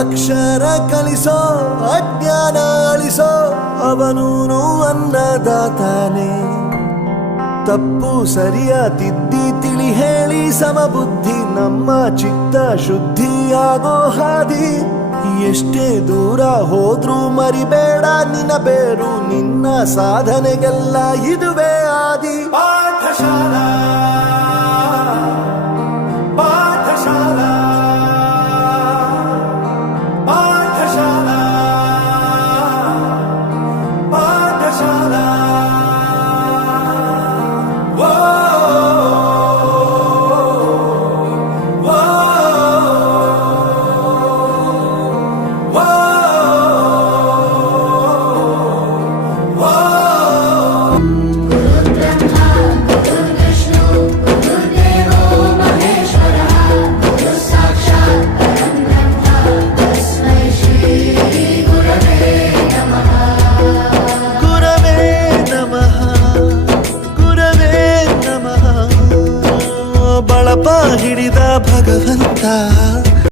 ಅಕ್ಷರ ಕಲಿಸೋ ಅಜ್ಞಾನ ಅಳಿಸೋ ಅವನೂನು ಅನ್ನದಾತಾನೆ. ತಪ್ಪು ಸರಿಯ ತಿದ್ದಿ ತಿಳಿ ಹೇಳಿ ಸಮಬುದ್ಧಿ ನಮ್ಮ ಚಿತ್ತ ಶುದ್ಧಿಯಾಗೋ ಹಾದಿ. ಎಷ್ಟೇ ದೂರ ಹೋದ್ರೂ ಮರಿಬೇಡ ನಿನ್ನ ಬೇರು, ನಿನ್ನ ಸಾಧನೆಗೆಲ್ಲ ಇದುವೇ ಆದಿ. ಪಾಠಶಾಲಾ ಪಾಠಶಾಲಾ ಪಾಠಶಾಲಾ ಪಾಠಶಾಲಾ. ಬಳಪ ಹಿಡಿದ ಭಗವಂತ